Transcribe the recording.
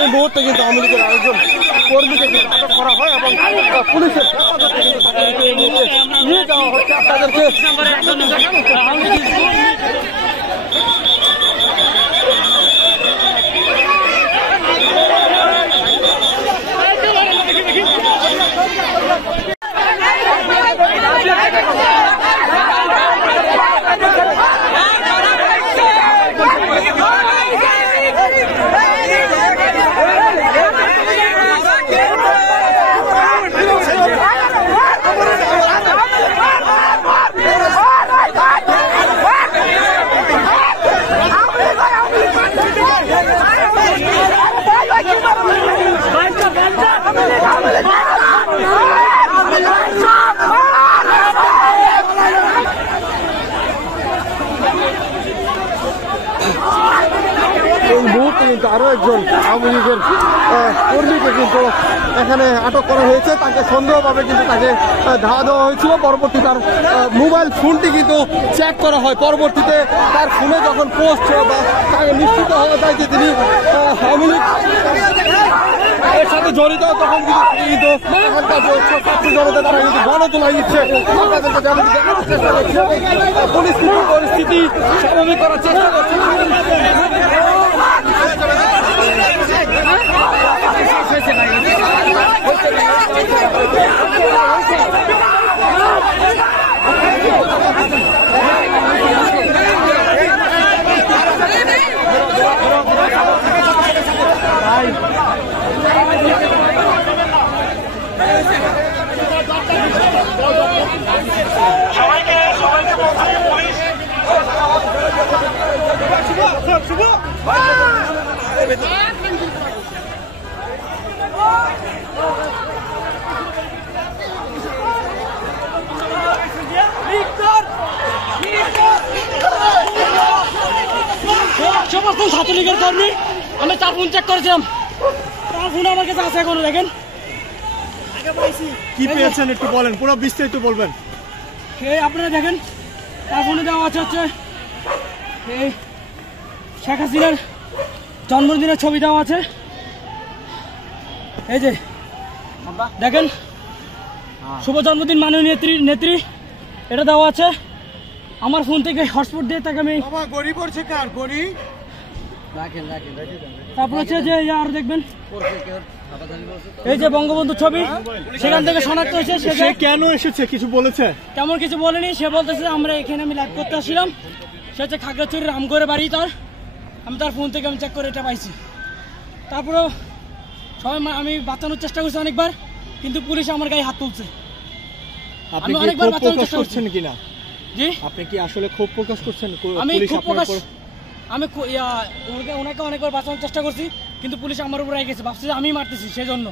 এই মুহূর্তে কিন্তু আওয়ামী লীগের আরেকজন কর্মীকে কিন্তু আটক করা হয় এবং পুলিশের নিয়ে যাওয়া হচ্ছে আপনাদেরকে। এই মুহূর্তে কিন্তু আরো একজন আওয়ামী লীগের কর্মীকে কিন্তু এখানে আটক করা হয়েছে। তাকে সন্দেহভাবে কিন্তু তাকে ধাওয়া দেওয়া হয়েছিল। পরবর্তী তার মোবাইল ফোনটি কিন্তু চেক করা হয়। পরবর্তীতে তার ফোনে যখন পোস্ট বা তাকে নিশ্চিত হওয়া যায় যে তিনি আওয়ামী লীগ এর সাথে জড়িত, তখন কিন্তু এখানকার যে ছাত্র জনতা তারা কিন্তু গণতোলাই দিচ্ছে। আপনাদেরকে যেমন দেখানোর চেষ্টা করছে, পুলিশ পরিস্থিতি স্বাভাবিক করার চেষ্টা করছে। সমস্ত ছাত্রলীগের কর্মী আমি তার ফোন চেক করেছিলাম, তার ফোন আমার কাছে আছে এখনো। দেখেন কি পেয়েছেন একটু বলেন, পুরো বিস্তারিত বলবেন। এই আপনারা দেখেন তার ফোনে দেওয়া আছে হচ্ছে এই শেখ হাসিনার জন্মদিনের ছবি দেওয়া আছে। এই যে দেখেন শুভ জন্মদিন মাননীয় নেত্রী, এটা দেওয়া আছে। আমার ফোন থেকে হটস্পট দিয়ে তাকে আমি তারপর হচ্ছে যে আর দেখবেন এই যে বঙ্গবন্ধু ছবি সেখান থেকে শনাক্ত হয়েছে। সে কেন এসেছে কিছু বলেছে? তেমন কিছু বলেনি। সে বলতেছে আমরা এখানে আমি লাইভ করতে আসছিলাম। সে হচ্ছে খাগড়াছড়ির রামগড়ে বাড়ি তার। আমি তার ফোন থেকে আমি চেক করে এটা পাইছি। তারপরেও সবাই আমি বাঁচানোর চেষ্টা করছি অনেকবার, কিন্তু পুলিশ আমার গায়ে হাত তুলছে। আপনি অনেকবার বাঁচানোর চেষ্টা করছেন কিনা? জি, আপনি কি আসলে ক্ষোভ প্রকাশ করছেন? আমি খুব প্রকাশ আমি ওনাকে অনেকবার বাঁচানোর চেষ্টা করছি, কিন্তু পুলিশ আমার উপর রেগে গেছে, ভাবছে যে আমি মারতেছি সেজন্য।